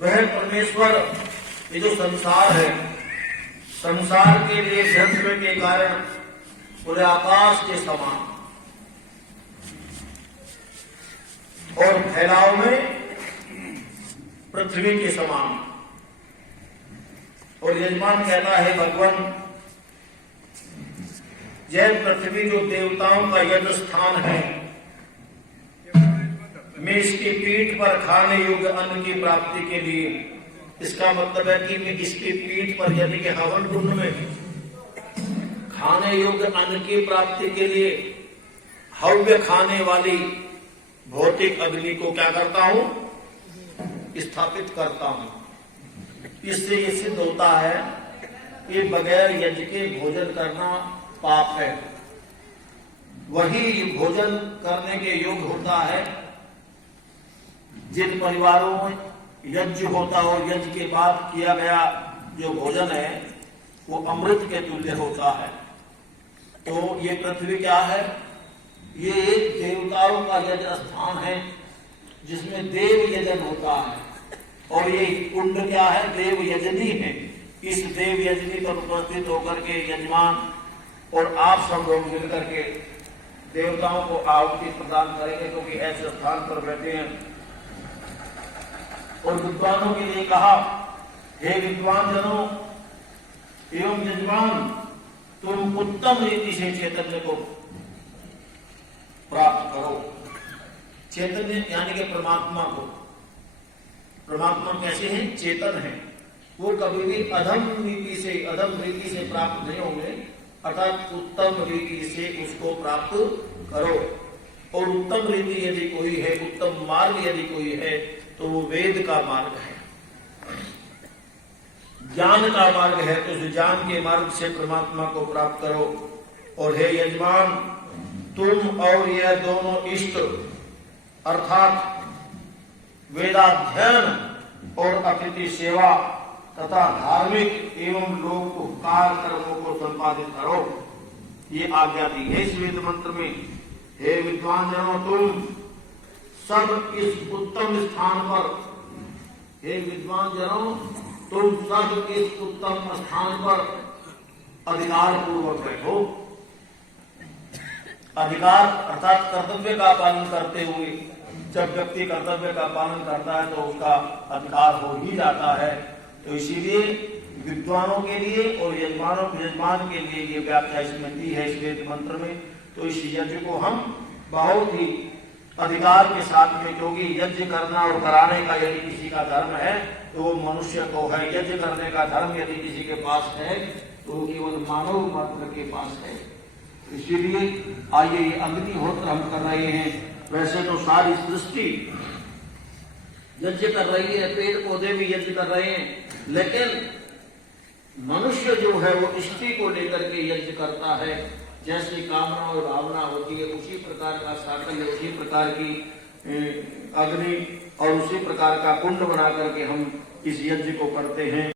वह परमेश्वर ये जो संसार है, संसार के लिए जन्म के कारण पूरे आकाश के समान और फैलाव में पृथ्वी के समान। और यजमान कहता है भगवान, जय पृथ्वी जो देवताओं का यज्ञ स्थान है, मैं इसकी पीठ पर खाने योग्य अन्न की प्राप्ति के लिए, इसका मतलब है कि मैं इसकी पीठ पर यानी कि हवन कुंड में खाने योग्य अन्न की प्राप्ति के लिए हव्य खाने वाली भौतिक अग्नि को क्या करता हूं, स्थापित करता हूं। इससे ये सिद्ध होता है कि बगैर यज्ञ के भोजन करना पाप है। वही भोजन करने के योग्य होता है जिन परिवारों में यज्ञ होता हो, यज्ञ के बाद किया गया जो भोजन है वो अमृत के तुल्य होता है। तो ये पृथ्वी क्या है, ये एक देवताओं का यज्ञ स्थान है जिसमें देव यजन होता है। और ये कुंड क्या है, देव यजनी है। इस देव यजनी पर उपस्थित होकर के यजमान और आप सब लोग मिलकर के देवताओं को आहुति प्रदान करेंगे, क्योंकि ऐसे स्थान पर बैठे हैं। और विद्वानों के लिए कहा, हे विद्वान जनों एवं यजमान, तुम उत्तम रीति से चैतन्य को प्राप्त करो। चैतन्य यानी कि परमात्मा को। परमात्मा कैसे हैं, चेतन है। वो कभी भी अधम रीति से प्राप्त नहीं होंगे, अर्थात उत्तम रीति से उसको प्राप्त करो। और उत्तम रीति यदि कोई है, उत्तम मार्ग यदि कोई है, तो वो वेद का मार्ग है, ज्ञान का मार्ग है। तो उस ज्ञान के मार्ग से परमात्मा को प्राप्त करो। और हे यजमान, तुम और यह दोनों इष्ट अर्थात वेदाध्ययन और अतिथि सेवा तथा धार्मिक एवं लोक उपकार कर्मों को संपादित करो, ये आज्ञा दी है इस वेद मंत्र में। हे विद्वान जनों, तुम सब इस उत्तम स्थान पर, हे विद्वान जनों, तुम सब इस उत्तम स्थान पर अधिकार पूर्वक बैठो। अधिकार अर्थात कर्तव्य का पालन करते हुए। जब व्यक्ति कर्तव्य का पालन करता है तो उसका अधिकार हो ही जाता है। तो इसीलिए विद्वानों के लिए और यजमान के लिए ये व्याख्या इसमें दी है इस वेद मंत्र में। तो इस यज्ञ को हम बहुत ही अधिकार के साथ में, क्योंकि यज्ञ करना और कराने का यदि किसी का धर्म है तो वो मनुष्य को है। यज्ञ करने का धर्म यदि किसी के पास है तो वो केवल मानव मात्र के पास है। इसीलिए आइए ये अग्निहोत्र हम कर रहे हैं। वैसे तो सारी सृष्टि यज्ञ कर रही है, पेड़ पौधे भी यज्ञ कर रहे हैं, लेकिन मनुष्य जो है वो इष्टि को लेकर के यज्ञ करता है। जैसी कामना और भावना होती है उसी प्रकार का साकल्य, उसी प्रकार की अग्नि और उसी प्रकार का कुंड बना करके हम इस यज्ञ को करते हैं।